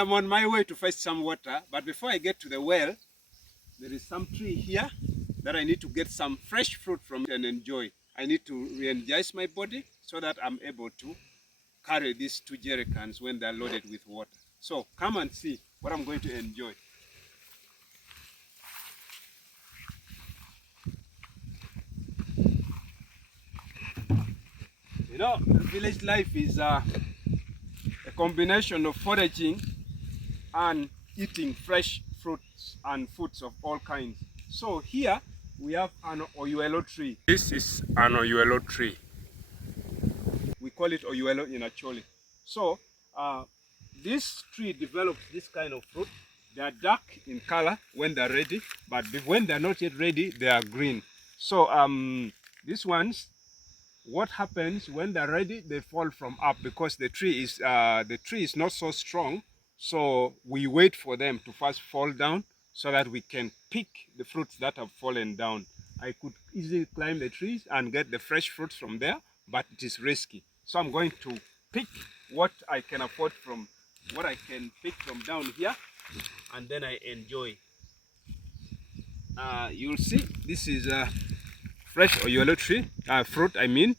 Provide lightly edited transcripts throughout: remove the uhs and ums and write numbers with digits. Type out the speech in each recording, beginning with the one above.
am on my way to fetch some water, but before I get to the well, there is some tree here that I need to get some fresh fruit from and enjoy. I need to re-energize my body so that I'm able to carry these 2 jerry cans when they're loaded with water. So come and see what I'm going to enjoy. You know, village life is a combination of foraging and eating fresh fruits and foods of all kinds. So here we have an oyuelo tree. This is an oyuelo tree. We call it oyuelo in Acholi. So this tree develops this kind of fruit. They are dark in color when they're ready, but when they're not yet ready, they are green. So these ones, what happens when they're ready, they fall from up because the tree is not so strong. So we wait for them to first fall down so that we can pick the fruits that have fallen down. I could easily climb the trees and get the fresh fruits from there, but it is risky. So I'm going to pick what I can afford from what I can pick from down here, and then I enjoy. You'll see this is a fresh oyuelo tree fruit. I mean,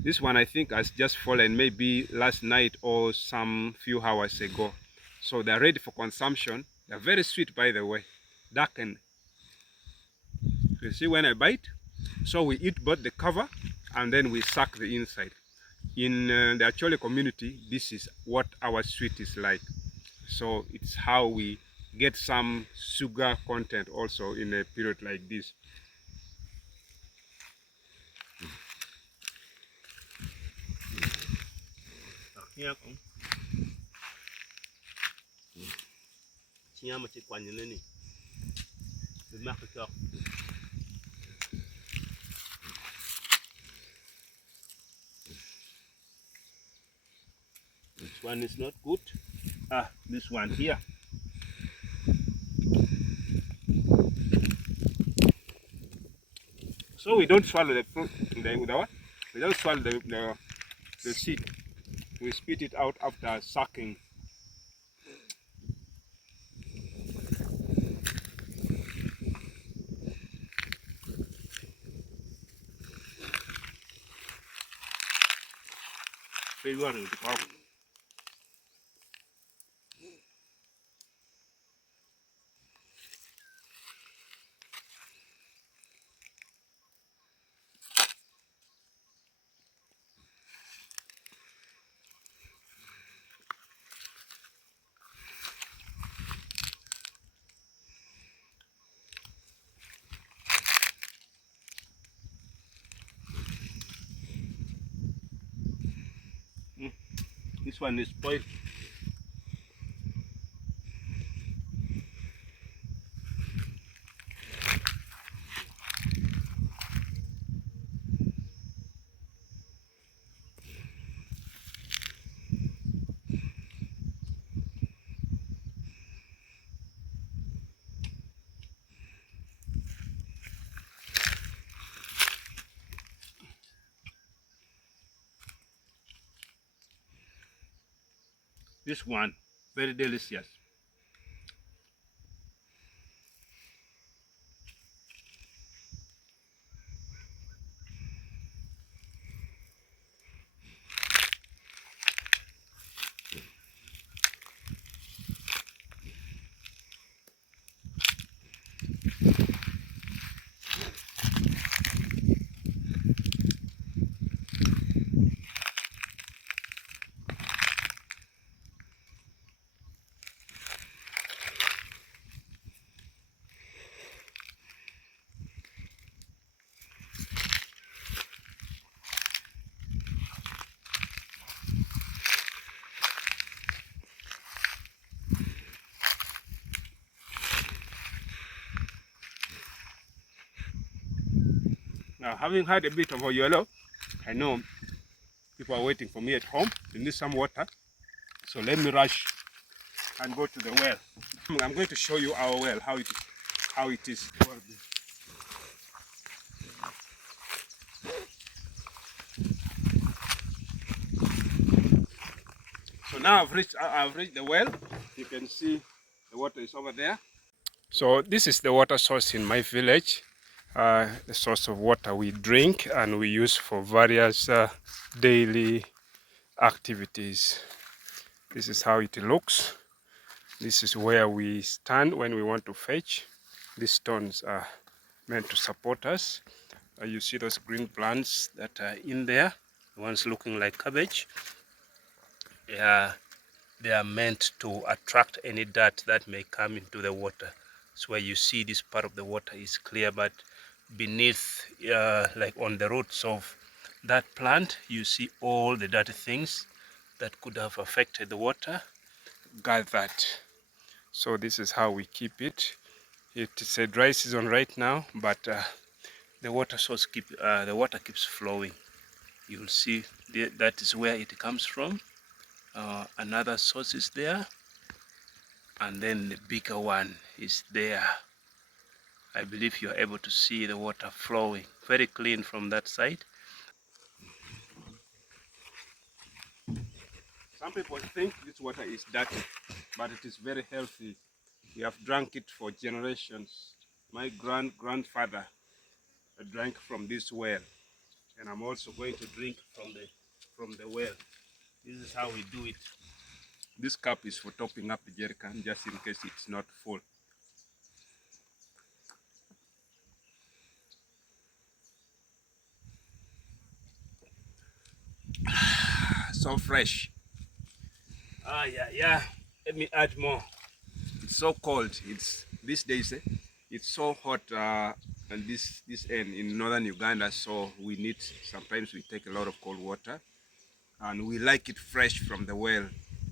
this one I think has just fallen maybe last night or some few hours ago. So they're ready for consumption. They're very sweet, by the way, darkened. You see when I bite? So we eat both the cover and then we suck the inside. In the Acholi community, this is what our sweet is like. So it's how we get some sugar content also in a period like this. This one is not good. This one here. So we don't swallow the fruit. We don't swallow the seed. We spit it out after sucking. This one is spoiled. This one, very delicious. Now, having had a bit of oyuelo, I know people are waiting for me at home. They need some water. So let me rush and go to the well. I'm going to show you our well, how it is. So now I've reached the well. You can see the water is over there. So this is the water source in my village. The source of water we drink and we use for various daily activities. This is how it looks. This is where we stand when we want to fetch. These stones are meant to support us. You see those green plants that are in there, the ones looking like cabbage. They are meant to attract any dirt that may come into the water. So where you see this part of the water is clear, but beneath, like on the roots of that plant, you see all the dirty things that could have affected the water gathered. So this is how we keep it. It's a dry season right now, but the water keeps flowing. You'll see that is where it comes from. Another source is there, and then the bigger one is there. I believe you are able to see the water flowing very clean from that side. Some people think this water is dirty, but it is very healthy. We have drunk it for generations. My grandfather drank from this well, and I'm also going to drink from the well. This is how we do it. This cup is for topping up the jerrycan just in case it's not full. So fresh. Yeah. Let me add more. It's so cold. It's these days. It's so hot. And this end in northern Uganda. So we need. Sometimes we take a lot of cold water, and we like it fresh from the well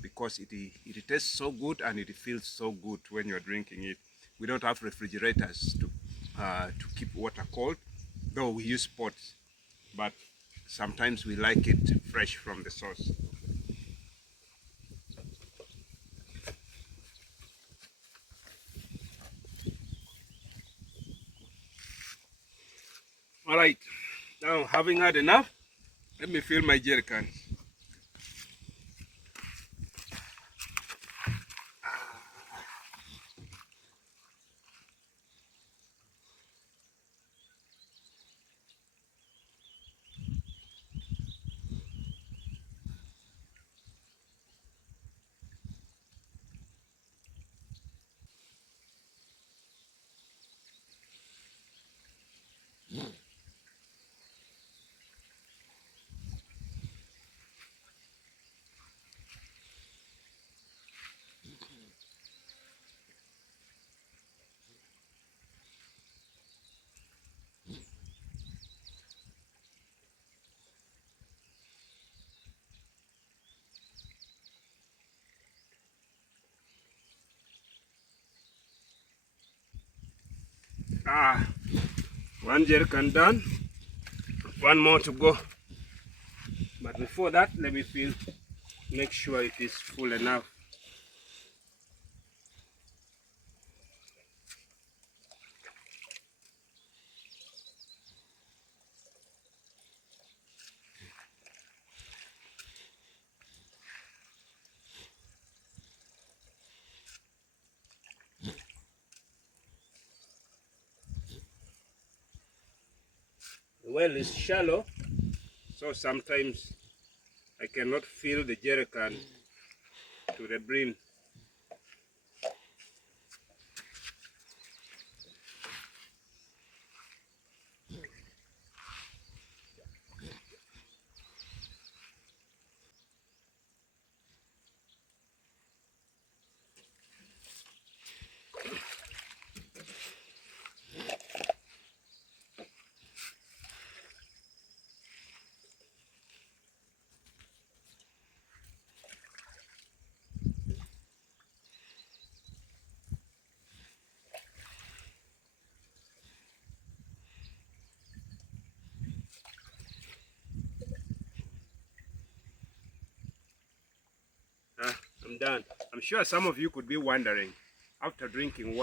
because it tastes so good and it feels so good when you're drinking it. We don't have refrigerators to keep water cold, though we use pots. But sometimes we like it fresh from the source. All right, now having had enough, let me fill my jerry can. One jerry can done, one more to go. But before that, let me make sure it is full enough. The well is shallow, so sometimes I cannot fill the jerry can to the brim. I'm done. I'm sure some of you could be wondering, after drinking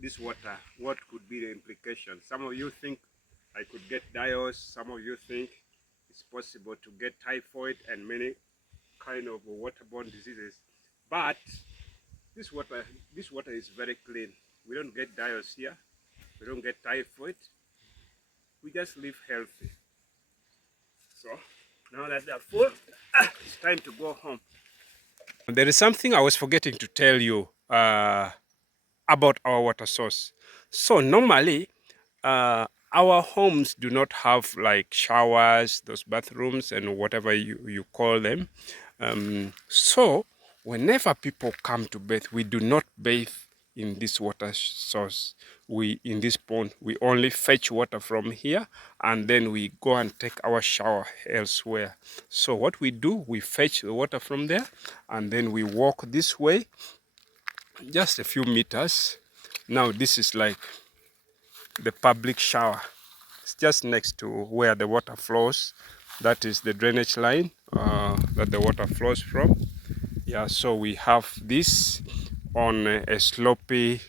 this water, what could be the implications? Some of you think I could get diarrhea. Some of you think it's possible to get typhoid and many kind of waterborne diseases. But this water is very clean. We don't get diarrhea, we don't get typhoid. We just live healthy. So now that they're full, it's time to go home. There is something I was forgetting to tell you about our water source. So normally, our homes do not have like showers, those bathrooms, and whatever you call them. So whenever people come to bathe, we do not bathe in this water source. In this pond, we only fetch water from here, and then we go and take our shower elsewhere. So what we do, we fetch the water from there, and then we walk this way just a few meters. Now this is like the public shower. It's just next to where the water flows. That is the drainage line that the water flows from. Yeah, so we have this on a slopy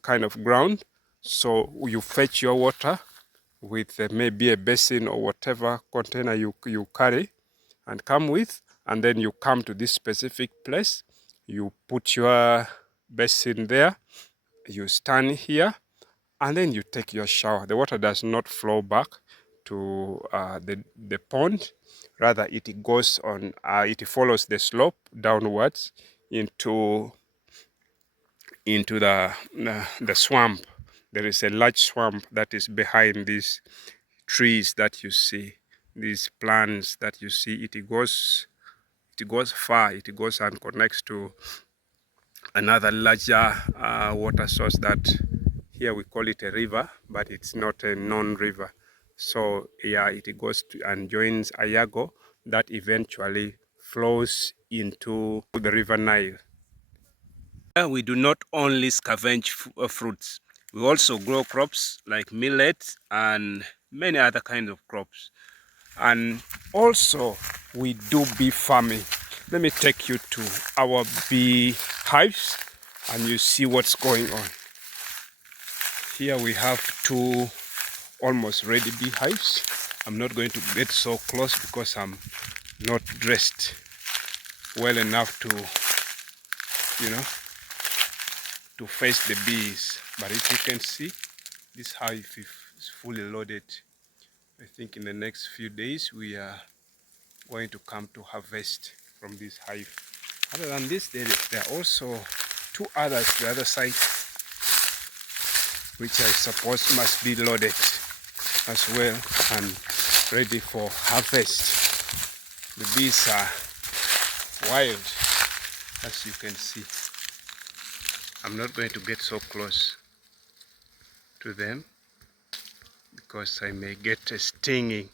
kind of ground. So you fetch your water with maybe a basin or whatever container you carry and come with, and then you come to this specific place. You put your basin there, you stand here, and then you take your shower. The water does not flow back to the pond. Rather, it goes on. It follows the slope downwards into the swamp. There is a large swamp that is behind these trees that you see. These plants that you see. It goes far. It goes and connects to another larger water source that here we call it a river, but it's not a non-river. So yeah, it goes to and joins Ayago that eventually flows into the river Nile. Here we do not only scavenge fruits, we also grow crops like millet and many other kinds of crops. And also we do bee farming. Let me take you to our bee hives and you see what's going on. Here we have two almost ready bee hives. I'm not going to get so close because I'm not dressed well enough to, to face the bees. But if you can see, this hive is fully loaded. I think in the next few days we are going to come to harvest from this hive. Other than this, there are also two others the other side, which I suppose must be loaded as well and ready for harvest. The bees are wild, as you can see. I'm not going to get so close to them because I may get a stinging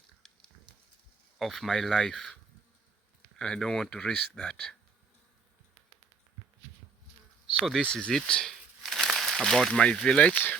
of my life, and I don't want to risk that. So this is it about my village.